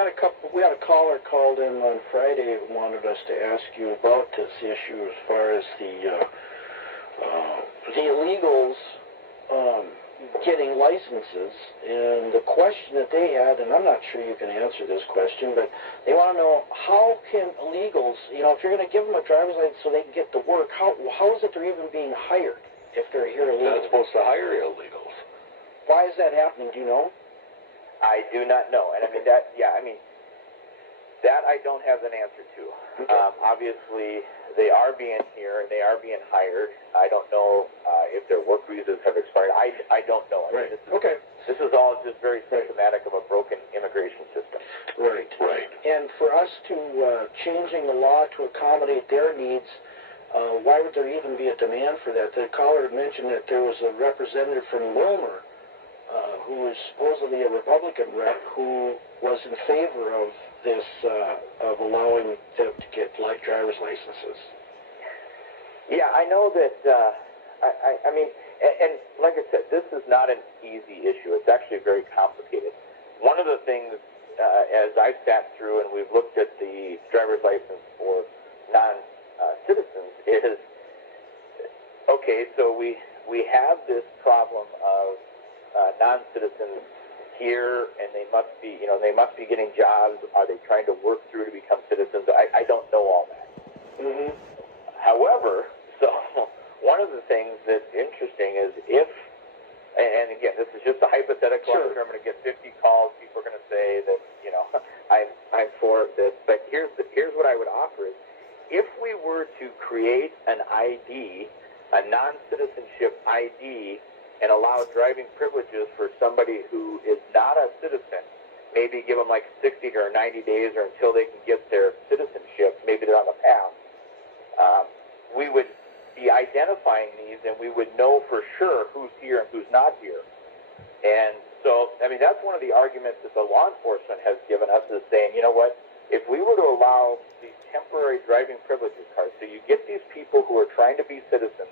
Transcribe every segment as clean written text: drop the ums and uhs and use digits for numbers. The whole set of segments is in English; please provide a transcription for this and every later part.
had a caller called in on Friday who wanted us to ask you about this issue as far as the illegals getting licenses, and the question that they had, and I'm not sure you can answer this question, but they want to know how can illegals, if you're going to give them a driver's license so they can get to work, how is it they're even being hired if they're here illegally? They're not supposed to hire illegals. Why is that happening? Do you know? I do not know, and Okay. that I don't have an answer to. Okay. Obviously, they are being here and they are being hired. I don't know if their work visas have expired. I don't know. I mean, this is all just very symptomatic of a broken immigration system. Right. Right. And for us to changing the law to accommodate their needs, why would there even be a demand for that? The caller had mentioned that there was a representative from Wilmer who is supposedly a Republican rep who was in favor of this, of allowing them to get light driver's licenses. Yeah, I know that, I mean, and like I said, this is not an easy issue. It's actually very complicated. One of the things, as I sat through and we've looked at the driver's license for non-citizens is, okay, so we have this problem of non-citizens here, and they must be, they must be getting jobs. Are they trying to work through to become citizens? I don't know all that. Mm-hmm. However, so one of the things that's interesting is if, and again, this is just a hypothetical. Sure. I'm sure I'm going to get 50 calls. People are going to say that, I'm for this. But here's what I would offer is, if we were to create an ID, a non-citizenship ID, and allow driving privileges for somebody who is not a citizen, maybe give them like 60 or 90 days or until they can get their citizenship, maybe they're on the path, we would be identifying these and we would know for sure who's here and who's not here. And so, I mean, that's one of the arguments that the law enforcement has given us, is saying, you know what, if we were to allow these temporary driving privileges cards, so you get these people who are trying to be citizens,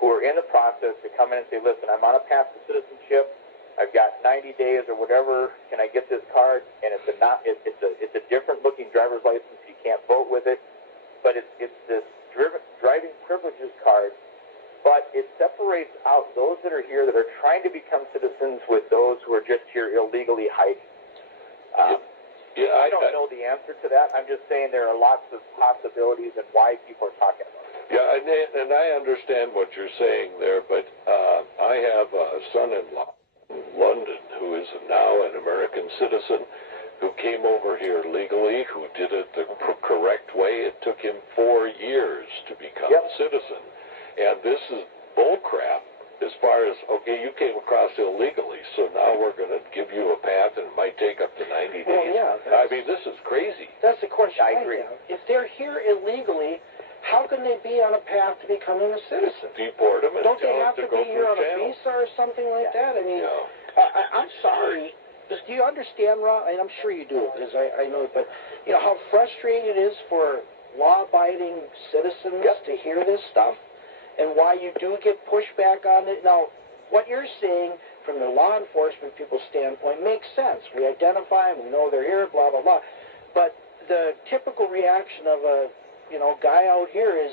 who are in the process to come in and say, listen, I'm on a path to citizenship. I've got 90 days or whatever. Can I get this card? And it's a different looking driver's license. You can't vote with it, but it's this driving privileges card. But it separates out those that are here that are trying to become citizens with those who are just here illegally hiding. I don't know the answer to that. I'm just saying there are lots of possibilities and why people are talking about it. Yeah, and I understand what you're saying there, but I have a son-in-law in London who is now an American citizen who came over here legally, who did it the correct way. It took him 4 years to become a citizen. And this is bullcrap as far as, okay, you came across illegally, so now we're going to give you a path and it might take up to 90 days. Well, yeah, I mean, this is crazy. That's the question I agree. have. If they're here illegally, how can they be on a path to becoming a citizen? Deport them and Don't they tell have them to go be here through on a channels. visa or something like that? I mean, I'm sorry. Do you understand, Ron? And I'm sure you do, because I know it. But you know how frustrating it is for law-abiding citizens to hear this stuff, and why you do get pushback on it. Now, what you're saying from the law enforcement people's standpoint makes sense. We identify them, we know they're here, blah blah blah. But the typical reaction of a guy out here is,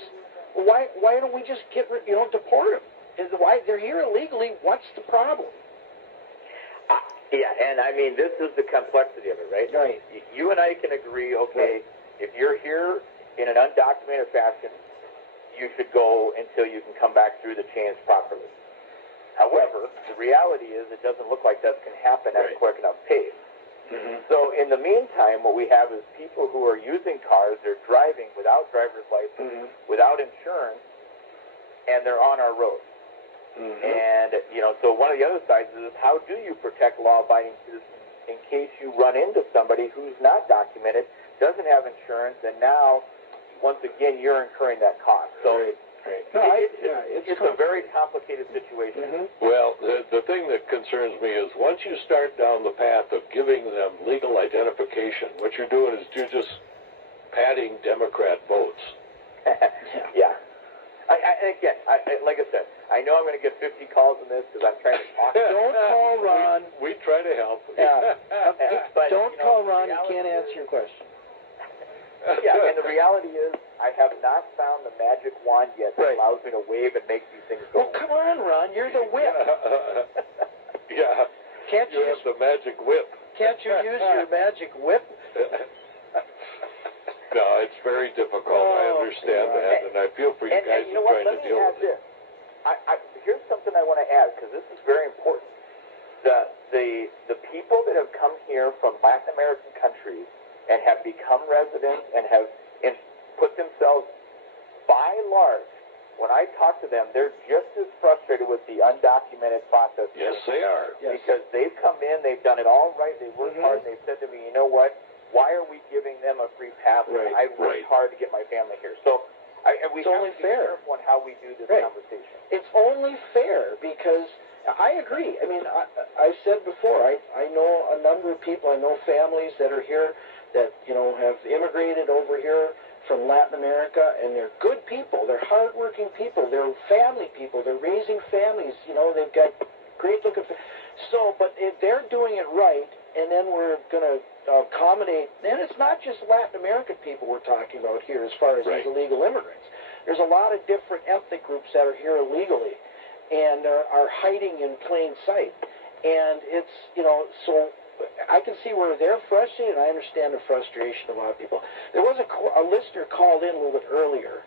well, why don't we just deport them? Why they're here illegally? What's the problem? Yeah, and I mean, this is the complexity of it, right? Right. You and I can agree, okay, if you're here in an undocumented fashion, you should go until you can come back through the chains properly. However, the reality is it doesn't look like that's going to happen at a quick enough pace. Mm-hmm. So in the meantime, what we have is people who are using cars, they're driving without driver's license, without insurance, and they're on our roads. Mm-hmm. And, so one of the other sides is how do you protect law-abiding citizens in case you run into somebody who's not documented, doesn't have insurance, and now, once again, you're incurring that cost. So it's a very complicated situation. Mm-hmm. Well, the thing that concerns me is once you start down the path of giving them legal identification, what you're doing is you're just padding Democrat votes. Yeah. Like I said, I know I'm going to get 50 calls on this because I'm trying to talk. Don't call Ron. We try to help. Yeah. But, Don't you know, call Ron. He reality can't answer your question. Yeah, and the reality is, I have not found the magic wand yet that Right. allows me to wave and make these things go. Well, come on, Ron. You're the whip. Yeah. Can't You you have the magic whip. Can't you use your magic whip? No, it's very difficult. I understand that, and I feel for you guys and you know who are what? trying Let to me deal add with it. this. Here's something I want to add because this is very important. The people that have come here from Latin American countries and have become residents and have put themselves, by and large, when I talk to them, they're just as frustrated with the undocumented process. Yes, they are. Yes. Because they've come in, they've done it all right, they've worked hard, and they've said to me, you know what? Why are we giving them a free pass? Right, I worked hard to get my family here. So we It's have only to be fair. careful on how we do this Right. conversation. It's only fair because I agree. I mean, I've said before, I know a number of people, I know families that are here that, you know, have immigrated over here from Latin America, and they're good people. They're hardworking people. They're family people. They're raising families. You know, they've got great looking. So, but if they're doing it right, and then we're going to accommodate, and it's not just Latin American people we're talking about here as far as Right. these illegal immigrants. There's a lot of different ethnic groups that are here illegally and are hiding in plain sight. And it's, you know, so I can see where they're frustrated, and I understand the frustration of a lot of people. There was a listener called in a little bit earlier